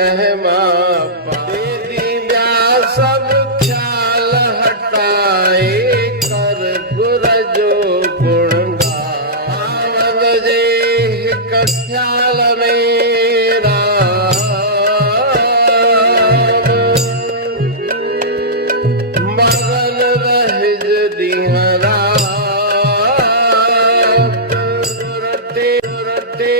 महिमा पाए दिव्या सब ख्याल हटाए कर गुर जो गुण गावत जे हिक ख्याल मेरा मगन रहिज दीहरा रटे